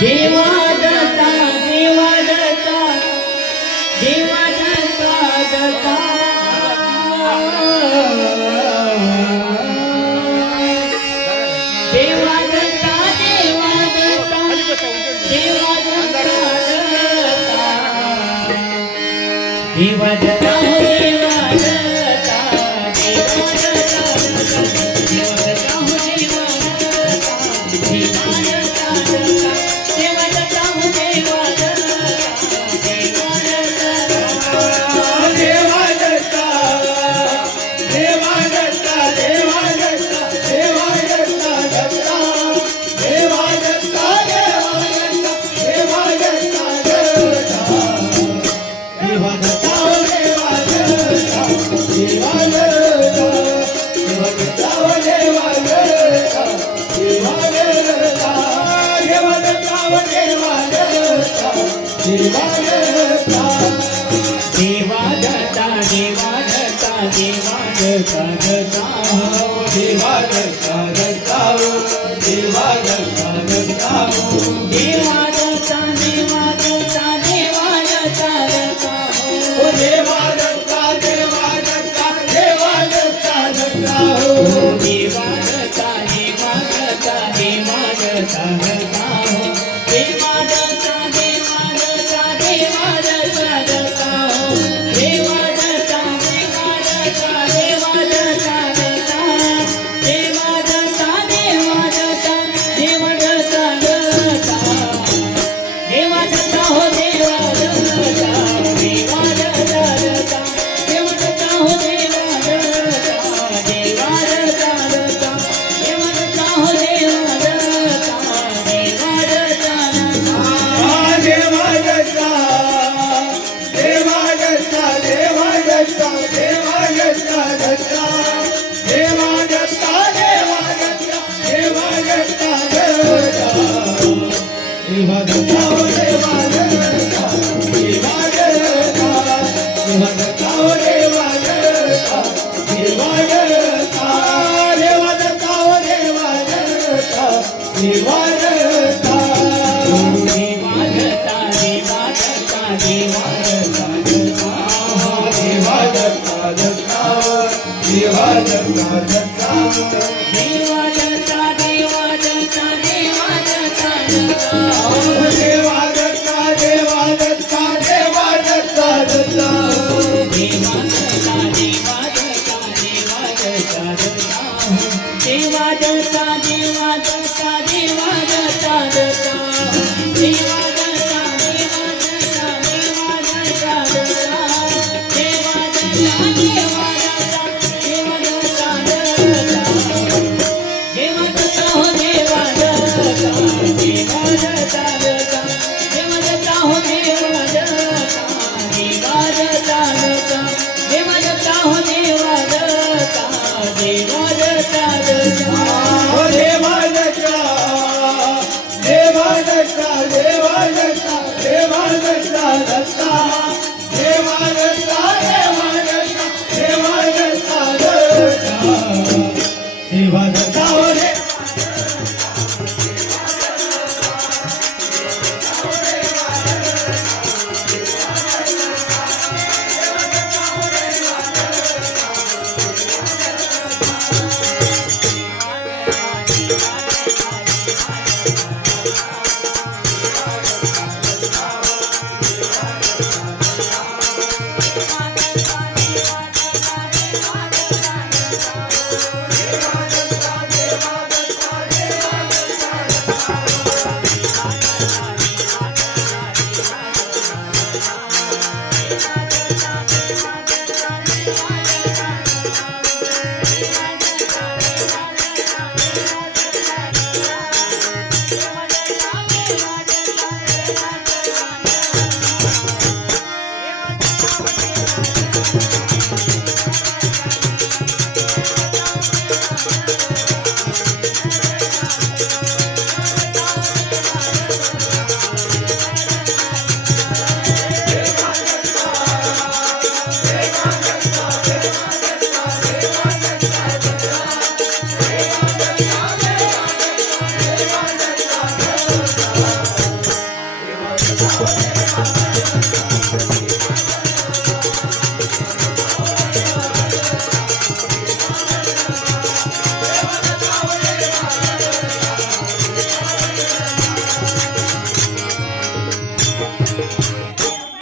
देवा दत्ता देवा दत्ता देवा दत्ता दत्ता देवा दत्ता देवा दत्ता Amen. देवा దత్త దేవా దత్త దేవా దత్త దత్త Bye.